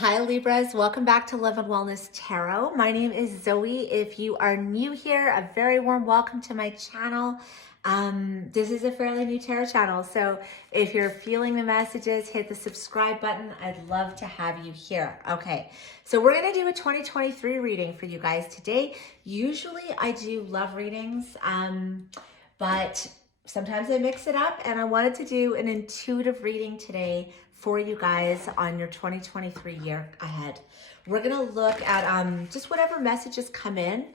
Hi Libras, welcome back to Love and Wellness Tarot. My name is Zoe. If you are new here, a very warm welcome to my channel. This is a fairly new tarot channel, so if you're feeling the messages, hit the subscribe button. I'd love to have you here. Okay, so we're going to do a 2023 reading for you guys today. Usually I do love readings, but sometimes I mix it up, and I wanted to do an intuitive reading today for you guys on your 2023 year ahead. We're gonna look at just whatever messages come in,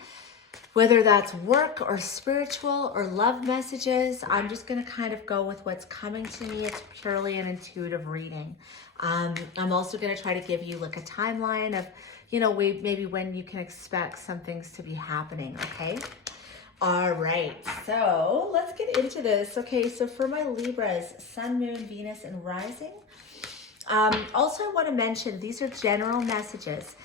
whether that's work or spiritual or love messages. I'm just gonna kind of go with what's coming to me. It's purely an intuitive reading. I'm also gonna try to give you like a timeline of, maybe when you can expect some things to be happening, okay? All right, so let's get into this. Okay, so for my Libras, Sun, Moon, Venus, and Rising. Also, I want to mention these are general messages.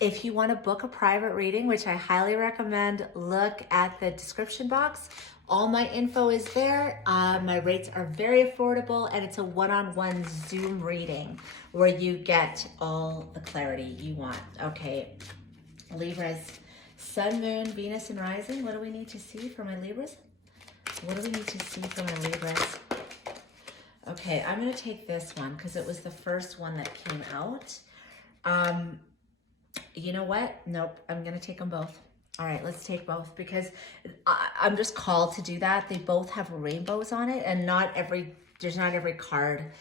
If you want to book a private reading, which I highly recommend, look at the description box. All my info is there. My rates are very affordable, and it's a one-on-one Zoom reading where you get all the clarity you want. Okay, Libras, Sun, Moon, Venus, and Rising. What do we need to see for my Libras? What do we need to see for my Libras? Okay, I'm going to take this one because it was the first one that came out. You know what? Nope, I'm going to take them both. All right, let's take both because I'm just called to do that. They both have rainbows on it, and there's not every card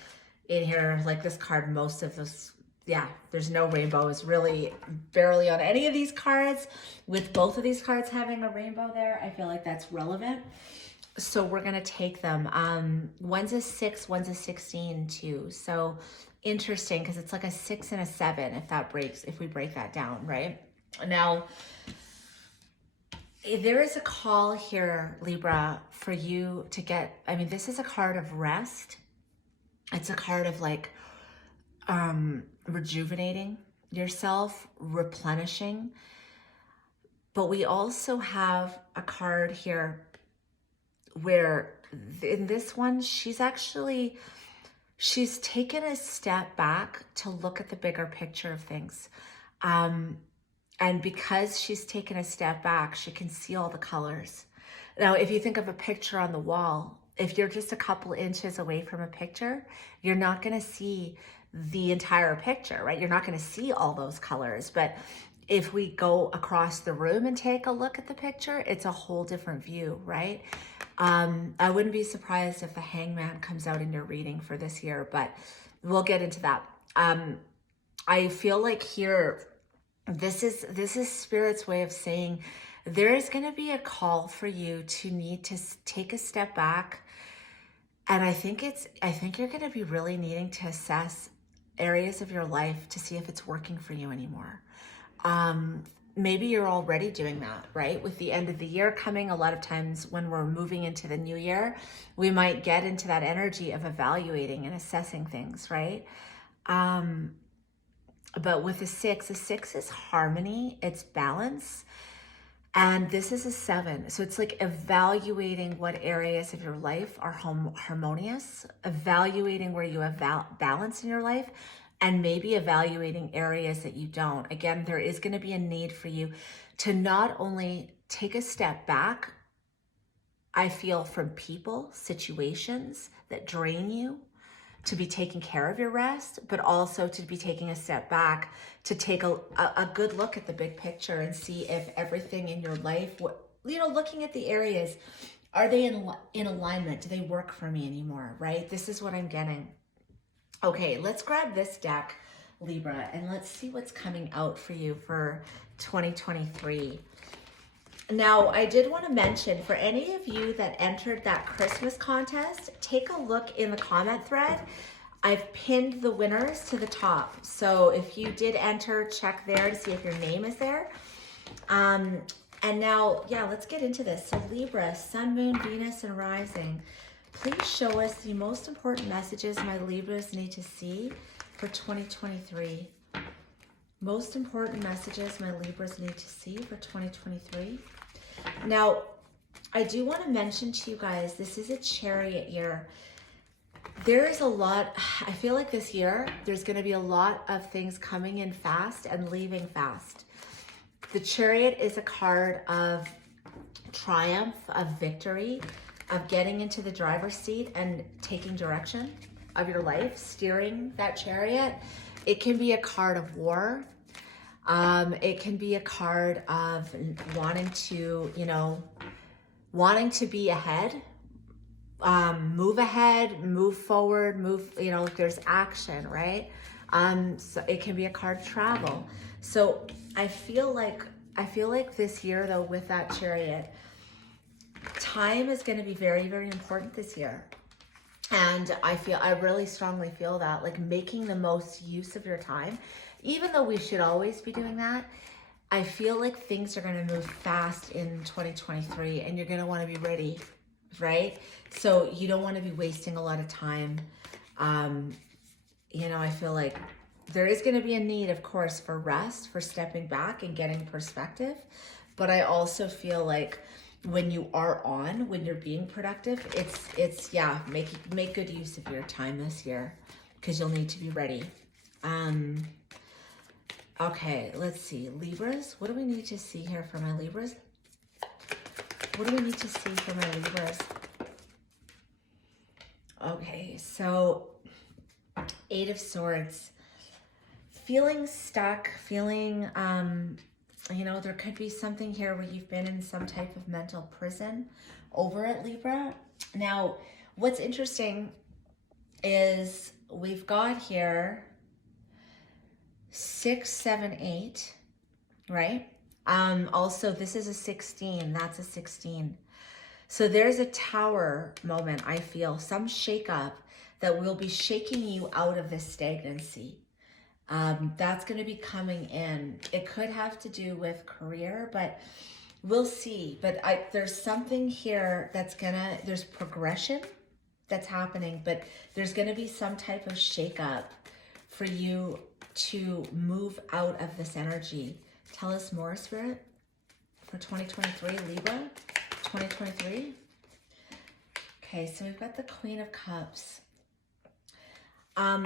in here. Like this card, most of this, yeah, there's no rainbows really barely on any of these cards. With both of these cards having a rainbow there, I feel like that's relevant. So we're going to take them. One's a 6, one's a 16 too. So interesting because it's like a 6 and a 7 if we break that down, right? Now, there is a call here, Libra, for you to get, this is a card of rest. It's a card of like rejuvenating yourself, replenishing. But we also have a card here where in this one, she's taken a step back to look at the bigger picture of things. And because she's taken a step back, she can see all the colors. Now, if you think of a picture on the wall, if you're just a couple inches away from a picture, you're not going to see the entire picture, right? You're not going to see all those colors. But if we go across the room and take a look at the picture, it's a whole different view, right? I wouldn't be surprised if the Hangman comes out in your reading for this year, but we'll get into that. I feel like here, this is Spirit's way of saying there is going to be a call for you to need to take a step back. And I think you're going to be really needing to assess areas of your life to see if it's working for you anymore. Maybe you're already doing that, right? With the end of the year coming, a lot of times when we're moving into the new year, we might get into that energy of evaluating and assessing things, right? But with a 6 is harmony, it's balance. And this is a 7. So it's like evaluating what areas of your life are harmonious, evaluating where you have balance in your life, and maybe evaluating areas that you don't. Again, there is going to be a need for you to not only take a step back, I feel, from people, situations that drain you, to be taking care of your rest, but also to be taking a step back to take a good look at the big picture and see if everything in your life, looking at the areas, are they in alignment? Do they work for me anymore, right? This is what I'm getting. Okay, let's grab this deck, Libra, and let's see what's coming out for you for 2023. Now, I did want to mention, for any of you that entered that Christmas contest, take a look in the comment thread. I've pinned the winners to the top. So if you did enter, check there to see if your name is there. And now, yeah, let's get into this. So Libra, Sun, Moon, Venus, and Rising. Please show us the most important messages my Libras need to see for 2023. Most important messages my Libras need to see for 2023. Now, I do want to mention to you guys, this is a Chariot year. there is a lot, I feel like this year, there's going to be a lot of things coming in fast and leaving fast. The Chariot is a card of triumph, of victory, of getting into the driver's seat and taking direction of your life, steering that chariot. It can be a card of war. It can be a card of wanting to, you know, wanting to be ahead, move ahead, move forward, move, you know, there's action, right? So it can be a card of travel. So I feel like this year though, with that Chariot, time is going to be very, very important this year. And I really strongly feel that, like, making the most use of your time, even though we should always be doing that, I feel like things are going to move fast in 2023 and you're going to want to be ready, right? So you don't want to be wasting a lot of time. You know, I feel like there is going to be a need, of course, for rest, for stepping back and getting perspective. But I also feel like when you are on, when you're being productive, it's yeah, make good use of your time this year, because you'll need to be ready. Okay, let's see. Libras, what do we need to see here for my Libras? What do we need to see for my Libras? Okay, so Eight of Swords. Feeling stuck, feeling, you know, there could be something here where you've been in some type of mental prison over at Libra. Now, what's interesting is we've got here 6, 7, 8, right? Also, this is a 16. That's a 16. So there's a Tower moment, I feel. Some shakeup that will be shaking you out of this stagnancy. That's going to be coming in. It could have to do with career, but we'll see. But there's something here that's there's progression that's happening, but there's going to be some type of shakeup for you to move out of this energy. Tell us more, Spirit, for 2023, Libra, 2023. Okay, so we've got the Queen of Cups.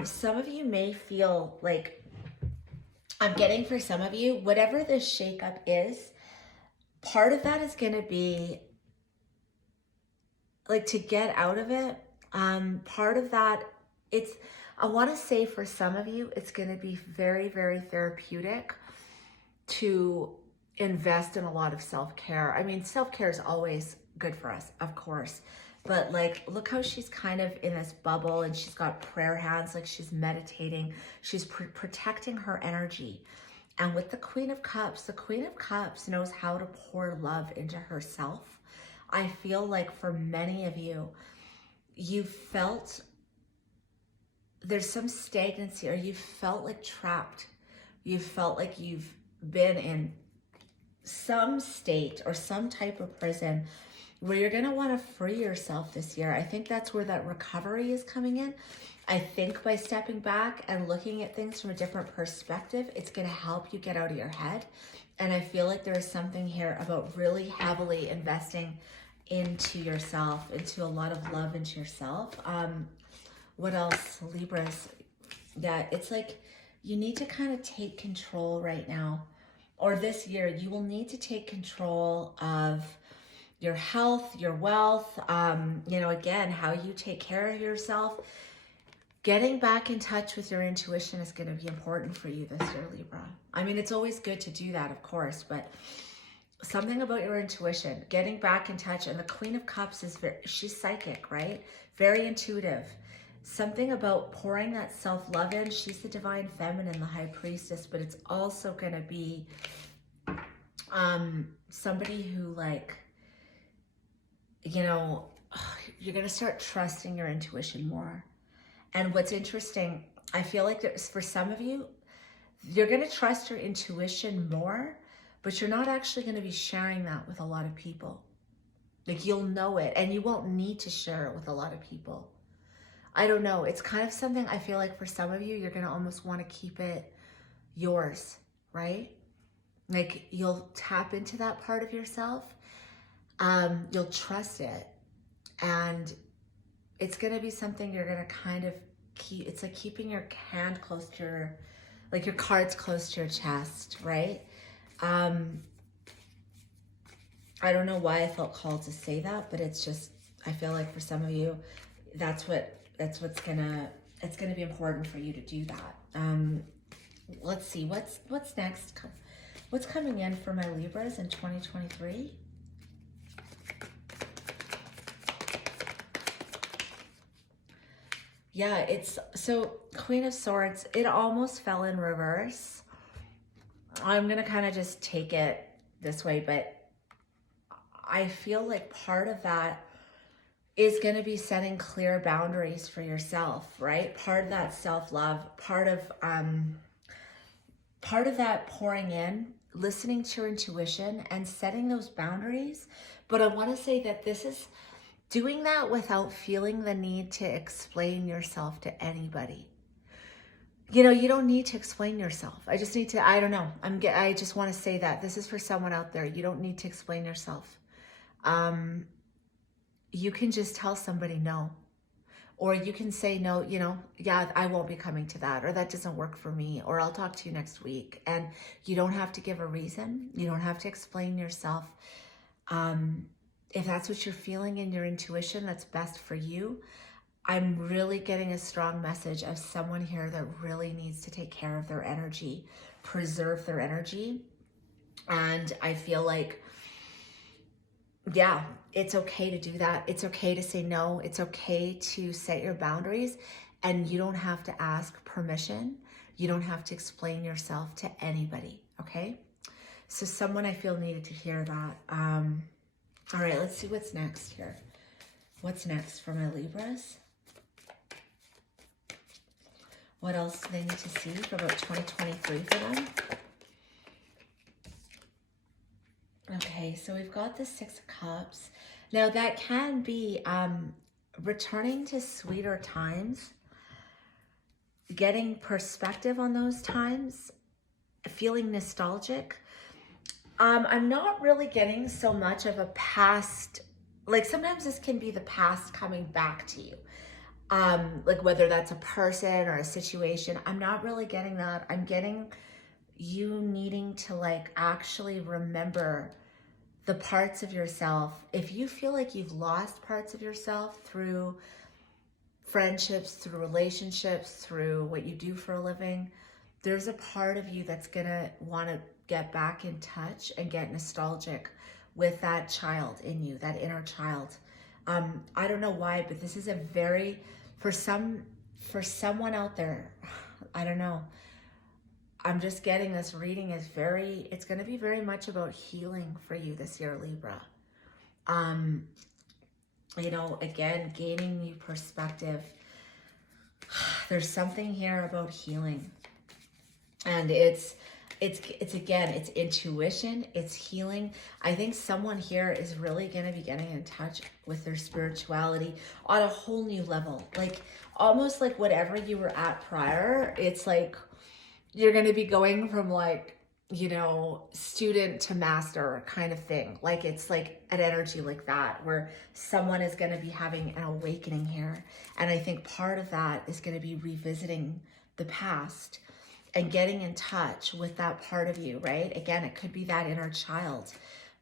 Some of you may feel like, I'm getting for some of you, whatever this shakeup is, part of that is going to be like to get out of it. Part of that, I want to say for some of you, it's going to be very, very therapeutic to invest in a lot of self-care. I mean, self-care is always good for us, of course. But like, look how she's kind of in this bubble and she's got prayer hands, like she's meditating. She's protecting her energy. And with the Queen of Cups knows how to pour love into herself. I feel like for many of you, you felt there's some stagnancy, or you felt like trapped. You felt like you've been in some state or some type of prison where you're going to want to free yourself this year. I think that's where that recovery is coming in. I think by stepping back and looking at things from a different perspective, it's going to help you get out of your head. And I feel like there is something here about really heavily investing into yourself, into a lot of love into yourself. What else, Libras? Yeah, it's like you need to kind of take control right now, or this year, you will need to take control of your health, your wealth, you know, again, how you take care of yourself. Getting back in touch with your intuition is going to be important for you this year, Libra. I mean, it's always good to do that, of course, but something about your intuition, getting back in touch. And the Queen of Cups is she's psychic, right? Very intuitive. Something about pouring that self-love in. She's the divine feminine, the high priestess, but it's also going to be somebody who, like, you know, you're going to start trusting your intuition more. And what's interesting, I feel like for some of you, you're going to trust your intuition more, but you're not actually going to be sharing that with a lot of people. Like, you'll know it and you won't need to share it with a lot of people. I don't know. It's kind of something I feel like for some of you, you're going to almost want to keep it yours, right? Like, you'll tap into that part of yourself. You'll trust it, and it's going to be something you're going to kind of keep. It's like keeping your hand close to your, like your cards close to your chest, right? I don't know why I felt called to say that, but it's just, I feel like for some of you, it's gonna be important for you to do that. Let's see, what's next? What's coming in for my Libras in 2023? Yeah, it's, so Queen of Swords, it almost fell in reverse. I'm gonna kind of just take it this way, but I feel like part of that is going to be setting clear boundaries for yourself, right? Part of that self-love, part of that pouring in, listening to your intuition and setting those boundaries. But I want to say that this is doing that without feeling the need to explain yourself to anybody. You know, you don't need to explain yourself. I just need to, I don't know. I just want to say that this is for someone out there. You don't need to explain yourself. You can just tell somebody no, or you can say no, you know, yeah, I won't be coming to that, or that doesn't work for me, or I'll talk to you next week. And you don't have to give a reason. You don't have to explain yourself. If that's what you're feeling in your intuition, that's best for you. I'm really getting a strong message of someone here that really needs to take care of their energy, preserve their energy. And I feel like, yeah, it's okay to do that. It's okay to say no. It's okay to set your boundaries, and you don't have to ask permission. You don't have to explain yourself to anybody, okay? So someone I feel needed to hear that. All right, let's see what's next here. What's next for my Libras? What else do they need to see for about 2023 for them? Okay, so we've got the Six of Cups. Now that can be returning to sweeter times, getting perspective on those times, feeling nostalgic. I'm not really getting so much of a past, like sometimes this can be the past coming back to you. Like whether that's a person or a situation, I'm not really getting that. I'm getting you needing to like actually remember the parts of yourself. If you feel like you've lost parts of yourself through friendships, through relationships, through what you do for a living, there's a part of you that's gonna want to get back in touch and get nostalgic with that child in you, that inner child. I don't know why, but this is a very, for someone out there, I don't know, I'm just getting this reading is very, it's going to be very much about healing for you this year, Libra. You know, again, gaining new perspective. There's something here about healing. And it's again, it's intuition, it's healing. I think someone here is really going to be getting in touch with their spirituality on a whole new level. Like almost like whatever you were at prior, it's like you're going to be going from like, you know, student to master kind of thing. Like it's like an energy like that where someone is going to be having an awakening here. And I think part of that is going to be revisiting the past and getting in touch with that part of you, right? Again, it could be that inner child.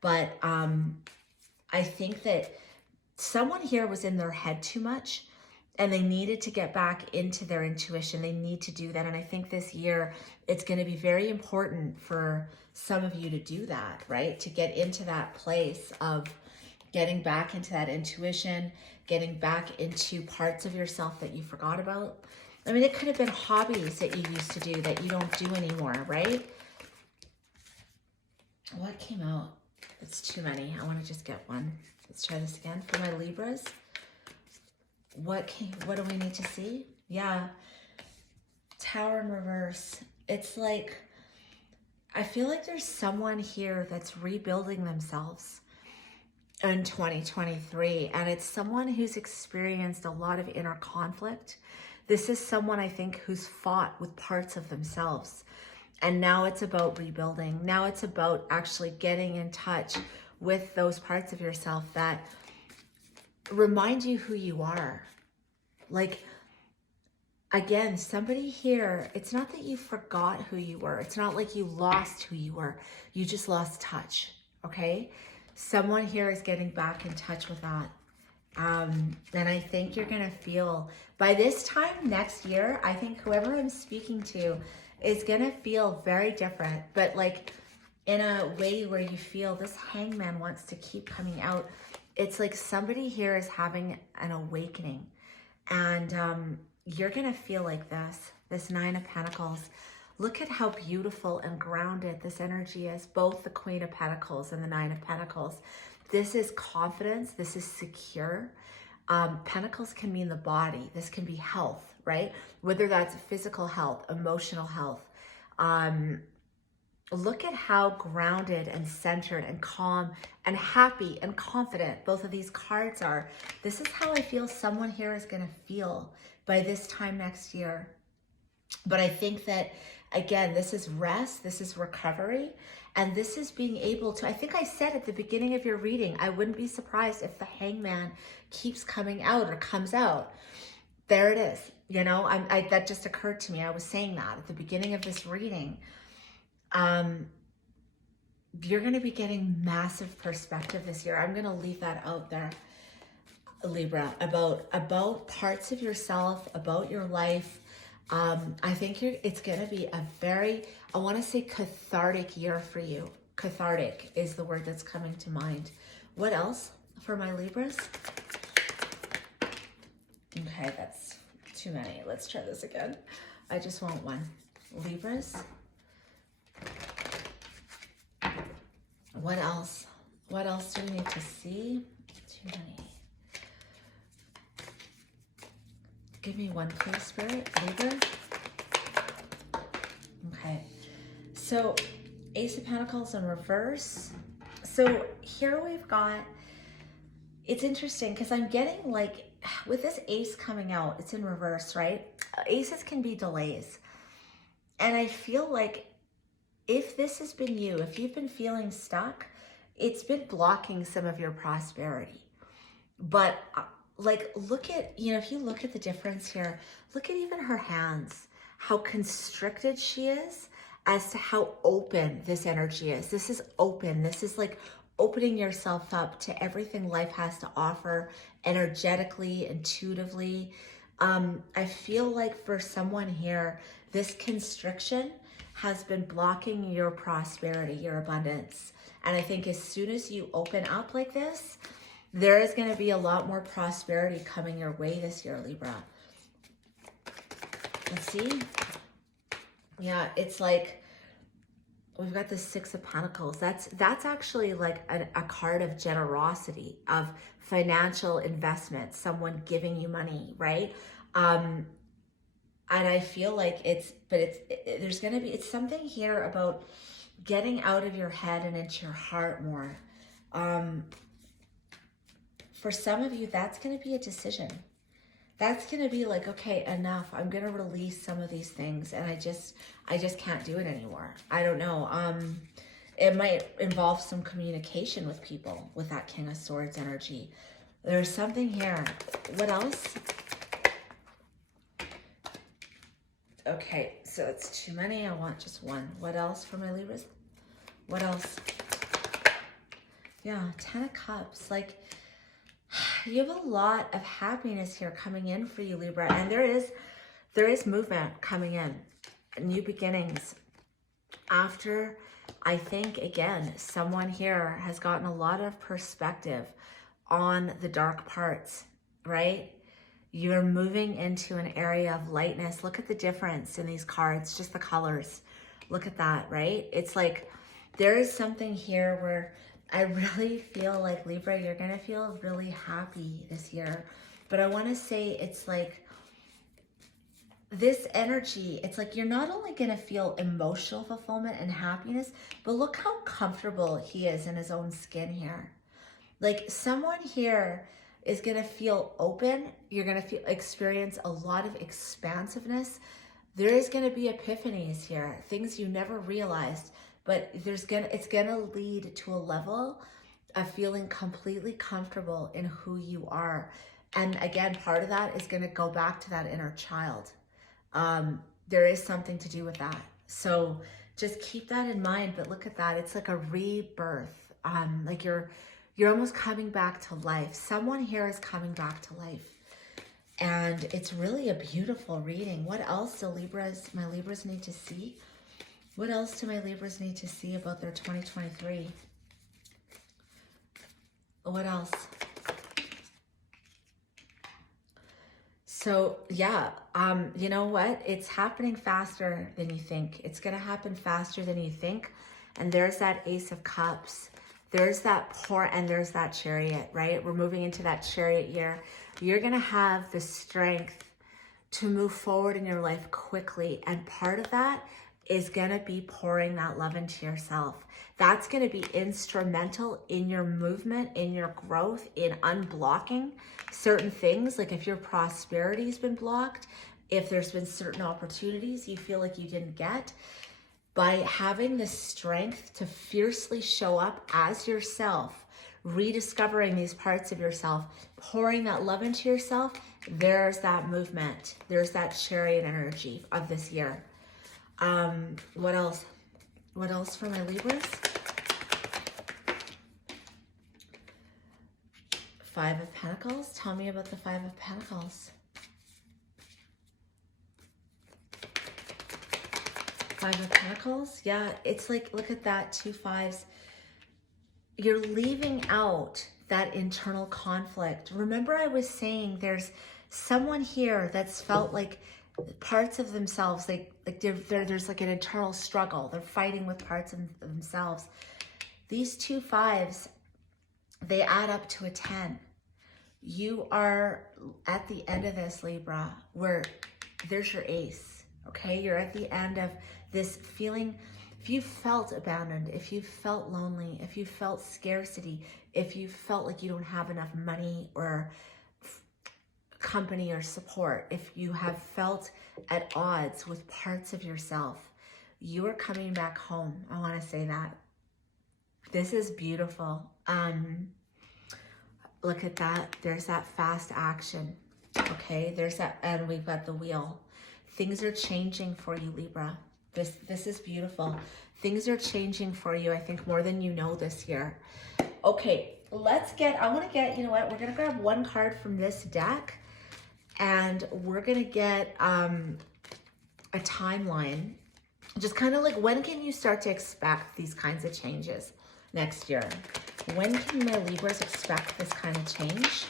But I think that someone here was in their head too much and they needed to get back into their intuition. They need to do that. And I think this year, it's going to be very important for some of you to do that, right? To get into that place of getting back into that intuition, getting back into parts of yourself that you forgot about. I mean, it could have been hobbies that you used to do that you don't do anymore, right? What came out? It's too many. I want to just get one. Let's try this again for my Libras. What do we need to see? Yeah. Tower in reverse. It's like, I feel like there's someone here that's rebuilding themselves in 2023. And it's someone who's experienced a lot of inner conflict. This is someone, I think, who's fought with parts of themselves. And now it's about rebuilding. Now it's about actually getting in touch with those parts of yourself that remind you who you are. Like, again, somebody here, it's not that you forgot who you were. It's not like you lost who you were. You just lost touch, okay? Someone here is getting back in touch with that. And I think you're gonna feel, by this time next year, I think whoever I'm speaking to is gonna feel very different, but like in a way where you feel this hangman wants to keep coming out. It's like somebody here is having an awakening, and you're gonna feel like this Nine of Pentacles. Look at how beautiful and grounded this energy is, both the Queen of Pentacles and the Nine of Pentacles. This is confidence, this is secure. Pentacles can mean the body. This can be health, right? Whether that's physical health, emotional health. Look at how grounded and centered and calm and happy and confident both of these cards are. This is how I feel someone here is going to feel by this time next year. But I think that, again, this is rest, this is recovery, and this is being able to, I think I said at the beginning of your reading, I wouldn't be surprised if the hangman keeps coming out or comes out. There it is. You know, that just occurred to me. I was saying that at the beginning of this reading. You're going to be getting massive perspective this year. I'm going to leave that out there, Libra, about parts of yourself, about your life. I think it's going to be a very, I want to say cathartic year for you. Cathartic is the word that's coming to mind. What else for my Libras? Okay, that's too many. Let's try this again. I just want one. Libras. What else? What else do we need to see? Too many. Give me one, please, Spirit. Libra. Okay. So, Ace of Pentacles in reverse. So here we've got, it's interesting because I'm getting like, with this ace coming out, it's in reverse, right? Aces can be delays. And I feel like if this has been you, if you've been feeling stuck, it's been blocking some of your prosperity. But like, look at, you know, if you look at the difference here, look at even her hands, how constricted she is as to how open this energy is. This is open. This is like opening yourself up to everything life has to offer energetically, intuitively. I feel like for someone here, this constriction has been blocking your prosperity, your abundance. And I think as soon as you open up like this, there is going to be a lot more prosperity coming your way this year, Libra. Let's see. Yeah, it's like we've got the Six of Pentacles. That's actually like a card of generosity, of financial investment, someone giving you money, right? And I feel like there's going to be, it's something here about getting out of your head and into your heart more. For some of you, that's going to be a decision. That's going to be like, okay, enough. I'm going to release some of these things and I just can't do it anymore. I don't know. It might involve some communication with people with that King of Swords energy. There's something here. What else? Okay, so it's too many. I want just one. What else for my Libras? What else? Yeah, 10 of Cups. Like, you have a lot of happiness here coming in for you, Libra. And there is movement coming in. New beginnings. After, I think, again, someone here has gotten a lot of perspective on the dark parts, right? You're moving into an area of lightness. Look at the difference in these cards, just the colors. Look at that, right? It's like there is something here where I really feel like, Libra, you're going to feel really happy this year. But I want to say it's like this energy, it's like you're not only going to feel emotional fulfillment and happiness, but look how comfortable he is in his own skin here. Like someone here is going to feel open. You're going to experience a lot of expansiveness. There is going to be epiphanies here, things you never realized, but it's going to lead to a level of feeling completely comfortable in who you are. And again, part of that is going to go back to that inner child. There is something to do with that. So just keep that in mind. But look at that. It's like a rebirth. Like you're almost coming back to life. Someone here is coming back to life. And it's really a beautiful reading. What else do my Libras need to see? What else do my Libras need to see about their 2023? What else? So yeah, you know what? It's happening faster than you think. It's going to happen faster than you think. And there's that Ace of Cups. There's that pour, and there's that Chariot, right? We're moving into that Chariot year. You're going to have the strength to move forward in your life quickly. And part of that is going to be pouring that love into yourself. That's going to be instrumental in your movement, in your growth, in unblocking certain things. Like if your prosperity's been blocked, if there's been certain opportunities you feel like you didn't get, by having the strength to fiercely show up as yourself, rediscovering these parts of yourself, pouring that love into yourself, there's that movement. There's that Chariot energy of this year. What else? What else for my Libras? Five of Pentacles. Tell me about the Five of Pentacles. Five of Pentacles. Yeah, it's like, look at that, 2 5s. You're leaving out that internal conflict. Remember I was saying there's someone here that's felt like parts of themselves, like there's like an internal struggle. They're fighting with parts of themselves. These 2 5s, they add up to a 10. You are at the end of this, Libra, where there's your ace, okay? You're at the end of this feeling. If you felt abandoned, if you felt lonely, if you felt scarcity, if you felt like you don't have enough money or company or support, if you have felt at odds with parts of yourself, you are coming back home. I want to say that. This is beautiful. Look at that. There's that fast action. Okay, there's that, and we've got the wheel. Things are changing for you, Libra. This is beautiful. Things are changing for you, I think, more than you know this year. Okay, I want to get, you know what? We're going to grab one card from this deck, and we're going to get a timeline. Just kind of like, when can you start to expect these kinds of changes next year? When can my Libras expect this kind of change?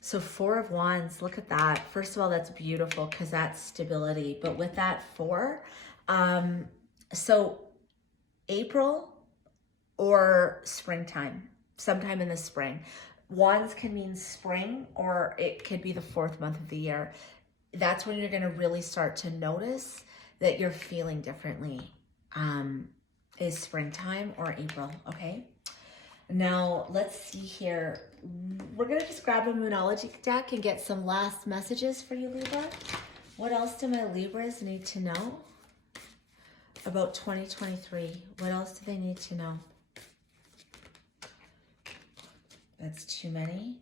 So 4 of Wands, look at that. First of all, that's beautiful because that's stability. But with that 4, so April or springtime, sometime in the spring. Wands can mean spring, or it could be the 4th month of the year. That's when you're going to really start to notice that you're feeling differently. Is springtime or April, okay? Now, let's see here. We're going to just grab a Moonology deck and get some last messages for you, Libra. What else do my Libras need to know about 2023? What else do they need to know? That's too many.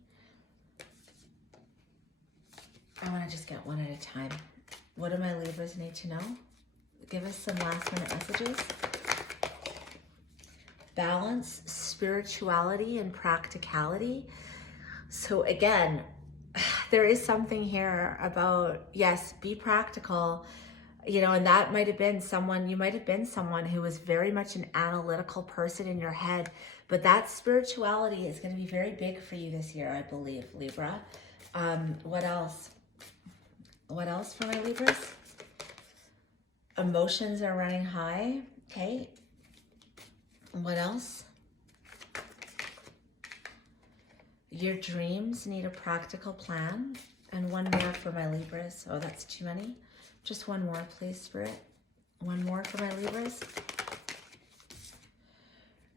I want to just get one at a time. What do my Libras need to know? Give us some last minute messages. Balance, spirituality, and practicality. So again, there is something here about, yes, be practical, you know, and that might have been someone, you might have been someone who was very much an analytical person in your head, but that spirituality is going to be very big for you this year, I believe, Libra. What else? What else for my Libras? Emotions are running high, okay? What else? Your dreams need a practical plan. And one more for my Libras. Oh, that's too many. Just one more, please, Spirit. One more for my Libras.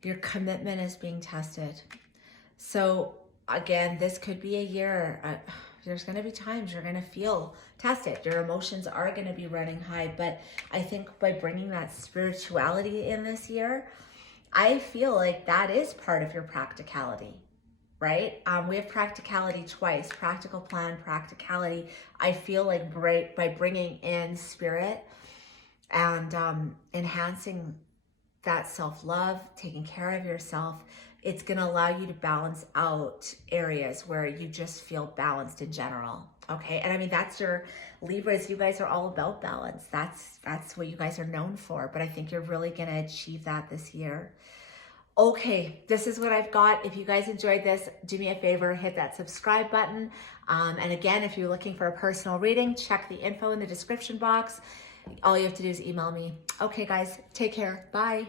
Your commitment is being tested. So again, this could be a year. There's going to be times you're going to feel tested. Your emotions are going to be running high. But I think by bringing that spirituality in this year, I feel like that is part of your practicality. right? We have practicality twice, practical plan, practicality. I feel like by bringing in spirit and enhancing that self-love, taking care of yourself, it's going to allow you to balance out areas where you just feel balanced in general. Okay. And I mean, that's your Libras. You guys are all about balance. That's what you guys are known for. But I think you're really going to achieve that this year. Okay, this is what I've got. If you guys enjoyed this, do me a favor, hit that subscribe button. And again, if you're looking for a personal reading, check the info in the description box. All you have to do is email me. Okay, guys, take care. Bye.